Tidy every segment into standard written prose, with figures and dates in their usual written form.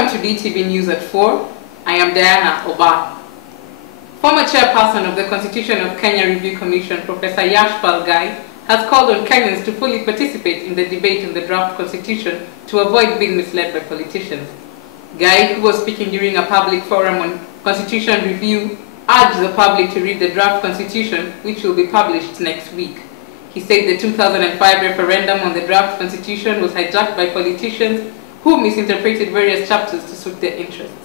Welcome to DTV News at 4. I am Diana Oba. Former chairperson of the Constitution of Kenya Review Commission, Professor Yashpal Gai, has called on Kenyans to fully participate in the debate on the draft constitution to avoid being misled by politicians. Gai, who was speaking during a public forum on constitution review, urged the public to read the draft constitution, which will be published next week. He said the 2005 referendum on the draft constitution was hijacked by politicians who misinterpreted various chapters to suit their interests.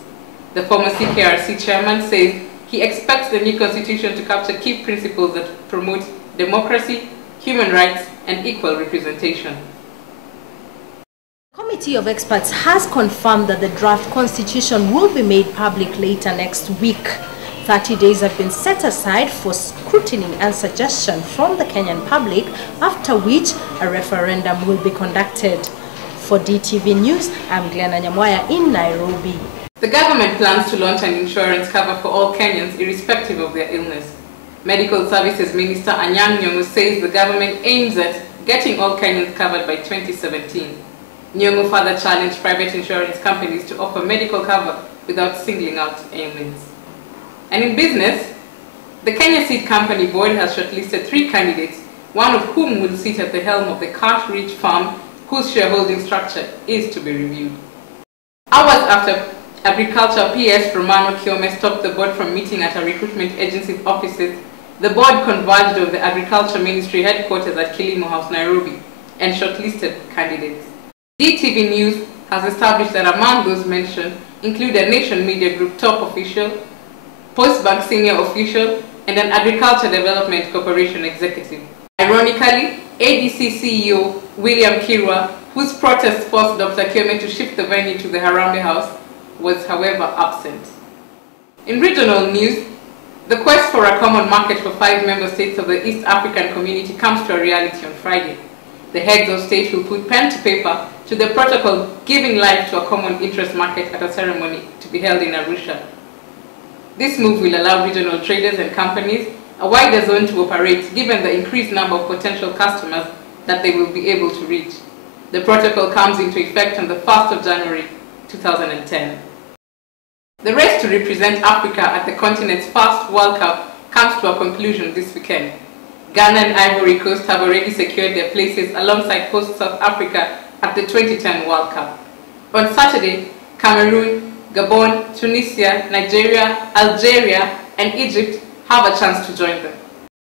The former CKRC chairman says he expects the new constitution to capture key principles that promote democracy, human rights, and equal representation. The committee of experts has confirmed that the draft constitution will be made public later next week. 30 days have been set aside for scrutiny and suggestion from the Kenyan public, after which a referendum will be conducted. For DTV News, I'm Glenna Nyamwaya in Nairobi. The government plans to launch an insurance cover for all Kenyans irrespective of their illness. Medical Services Minister Anyang' Nyong'o says the government aims at getting all Kenyans covered by 2017. Nyong'o further challenged private insurance companies to offer medical cover without singling out ailments. And in business, the Kenya Seed Company Board has shortlisted 3 candidates, one of whom will sit at the helm of the cash-rich farm whose shareholding structure is to be reviewed. Hours after Agriculture PS Romano Kiome stopped the board from meeting at a recruitment agency's offices, the board converged on the Agriculture Ministry headquarters at Kilimo House, Nairobi, and shortlisted candidates. DTV News has established that among those mentioned include a Nation Media Group top official, Postbank senior official, and an Agriculture Development Corporation executive. Ironically, ADC CEO William Kirwa, whose protest forced Dr. Kiome to shift the venue to the Harambee House, was however absent. In regional news, the quest for a common market for 5 member states of the East African Community comes to a reality on Friday. The heads of state will put pen to paper to the protocol giving life to a common interest market at a ceremony to be held in Arusha. This move will allow regional traders and companies a wider zone to operate, given the increased number of potential customers that they will be able to reach. The protocol comes into effect on the 1st of January 2010. The race to represent Africa at the continent's first World Cup comes to a conclusion this weekend. Ghana and Ivory Coast have already secured their places alongside host South Africa at the 2010 World Cup. On Saturday, Cameroon, Gabon, Tunisia, Nigeria, Algeria, and Egypt have a chance to join them.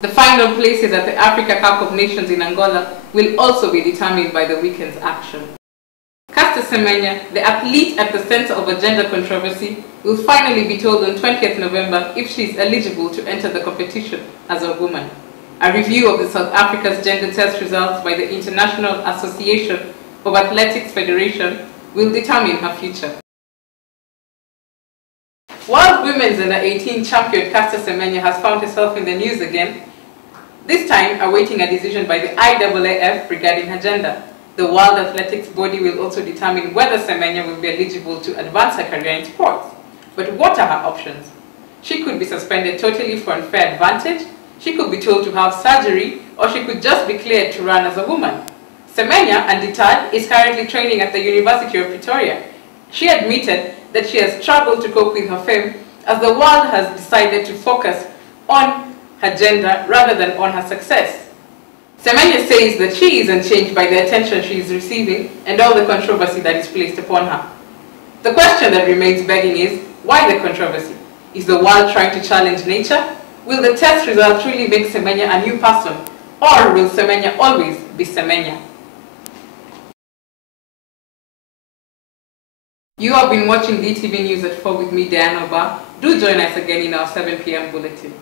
The final places at the Africa Cup of Nations in Angola will also be determined by the weekend's action. Caster Semenya, the athlete at the center of a gender controversy, will finally be told on 20th November if she is eligible to enter the competition as a woman. A review of the South Africa's gender test results by the International Association of Athletics Federation will determine her future. While women's under-18 champion Caster Semenya has found herself in the news again, this time awaiting a decision by the IAAF regarding her gender. The World Athletics Body will also determine whether Semenya will be eligible to advance her career in sports. But what are her options? She could be suspended totally for unfair advantage, she could be told to have surgery, or she could just be cleared to run as a woman. Semenya, undeterred, is currently training at the University of Pretoria. She admitted that she has struggled to cope with her fame as the world has decided to focus on her gender rather than on her success. Semenya says that she isn't changed by the attention she is receiving and all the controversy that is placed upon her. The question that remains begging is, why the controversy? Is the world trying to challenge nature? Will the test results truly make Semenya a new person? Or will Semenya always be Semenya? You have been watching DTV News at 4 with me, Diana Oba. Do join us again in our 7 p.m. bulletin.